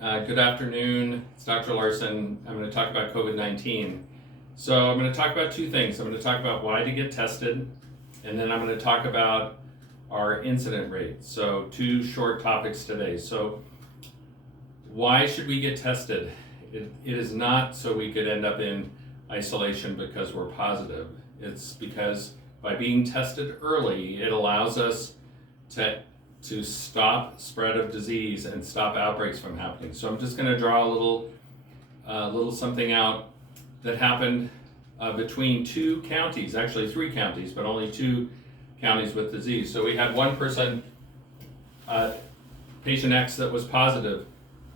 Good afternoon, it's Dr. Larson. I'm going to talk about COVID-19. So I'm going to talk about two things. I'm going to talk about why to get tested, and then I'm going to talk about our incident rate. So two short topics today. So why should we get tested? It is not so we could end up in isolation because we're positive. It's because by being tested early, it allows us to stop spread of disease and stop outbreaks from happening. So I'm just going to draw a little something out that happened between two counties, actually three counties, but only two counties with disease. So we had one person, patient X, that was positive.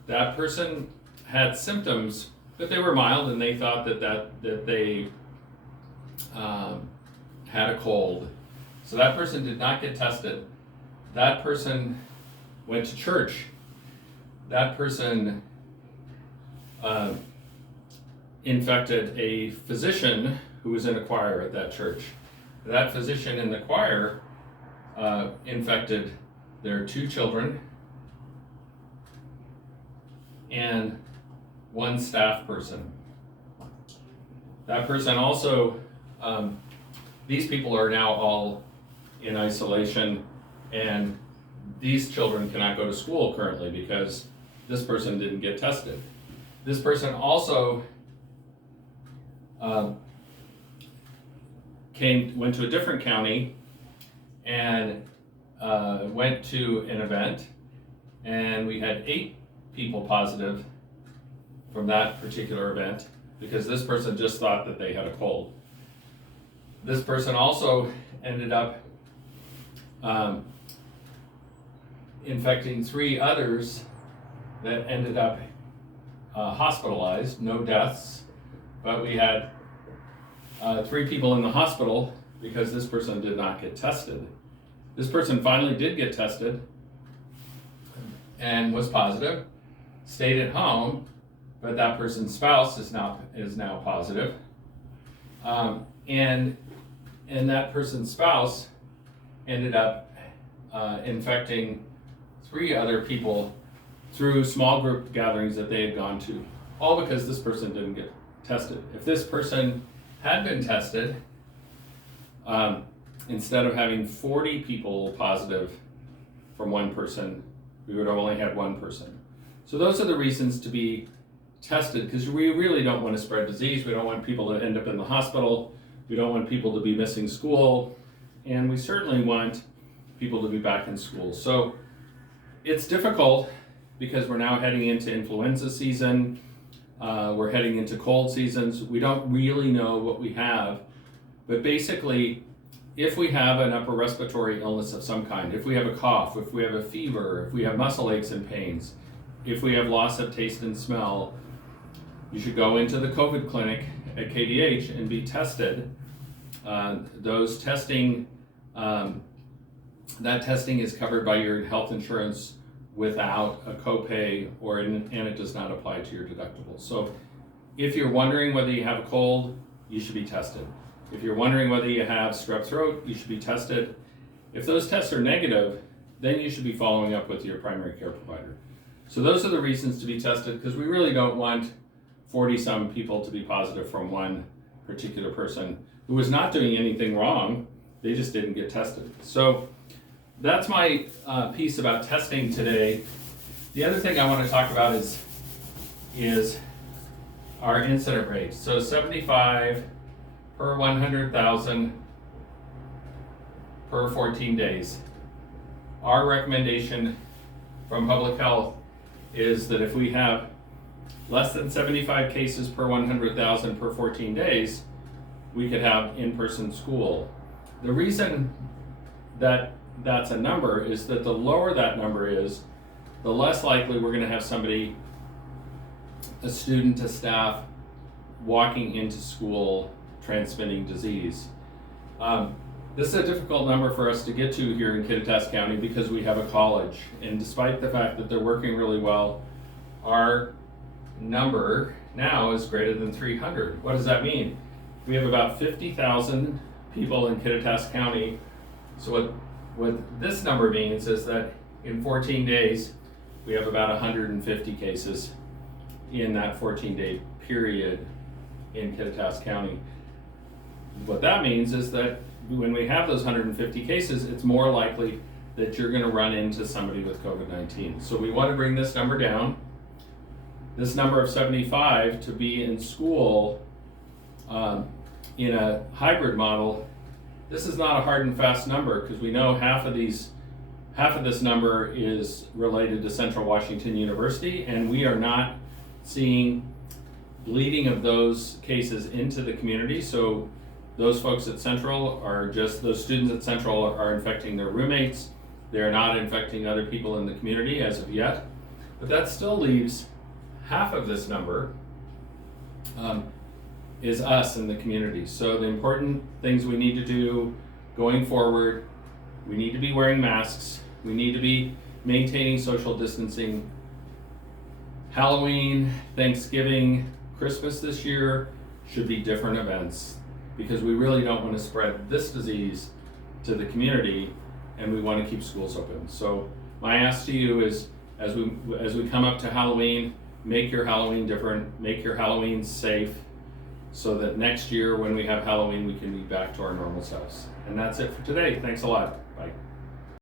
That person had symptoms, but they were mild, and they thought that they had a cold. So that person did not get tested. That person went to church. That person infected a physician who was in a choir at that church. That physician in the choir infected their two children and one staff person. That person also, these people are now all in isolation, and these children cannot go to school currently because this person didn't get tested. This person also went to a different county and went to an event, and we had 8 people positive from that particular event because this person just thought that they had a cold. This person also ended up infecting 3 others that ended up hospitalized, no deaths, but we had 3 people in the hospital because this person did not get tested. This person finally did get tested and was positive, stayed at home, but that person's spouse is now positive, and that person's spouse ended up infecting 3 other people through small group gatherings that they had gone to, all because this person didn't get tested. If this person had been tested, instead of having 40 people positive from one person, we would have only had 1 person. So those are the reasons to be tested, because we really don't want to spread disease. We don't want people to end up in the hospital. We don't want people to be missing school, and we certainly want people to be back in school. So it's difficult because we're now heading into influenza season. We're heading into cold seasons. We don't really know what we have, but basically, if we have an upper respiratory illness of some kind, if we have a cough, if we have a fever, if we have muscle aches and pains, if we have loss of taste and smell, you should go into the COVID clinic at KDH and be tested. Those testing, that testing is covered by your health insurance without a copay, and it does not apply to your deductible. So if you're wondering whether you have a cold, you should be tested. If you're wondering whether you have strep throat, you should be tested. If those tests are negative, then you should be following up with your primary care provider. So those are the reasons to be tested, because we really don't want 40-some people to be positive from one particular person who was not doing anything wrong. They just didn't get tested. So that's my piece about testing today. The other thing I want to talk about is our incident rate. So 75 per 100,000 per 14 days. Our recommendation from public health is that if we have less than 75 cases per 100,000 per 14 days, we could have in-person school. The reason that that's a number is that the lower that number is, the less likely we're going to have somebody, a student, a staff, walking into school transmitting disease. This is a difficult number for us to get to here in Kittitas County because we have a college, and despite the fact that they're working really well, our number now is greater than 300. What does that mean? We have about 50,000 people in Kittitas County. So what this number means is that in 14 days, we have about 150 cases in that 14-day period in Kittitas County. What that means is that when we have those 150 cases, it's more likely that you're going to run into somebody with COVID-19. So we want to bring this number down. This number of 75 to be in school in a hybrid model. This is not a hard and fast number because we know half of this number is related to Central Washington University, and we are not seeing bleeding of those cases into the community. So those folks at Central are just, those students at Central are infecting their roommates. They're not infecting other people in the community as of yet. But that still leaves half of this number is us in the community. So the important things we need to do going forward, we need to be wearing masks. We need to be maintaining social distancing. Halloween, Thanksgiving, Christmas this year should be different events because we really don't want to spread this disease to the community, and we want to keep schools open. So my ask to you is, as we come up to Halloween, make your Halloween different, make your Halloween safe, so that next year when we have Halloween, we can be back to our normal selves. And that's it for today. Thanks a lot. Bye.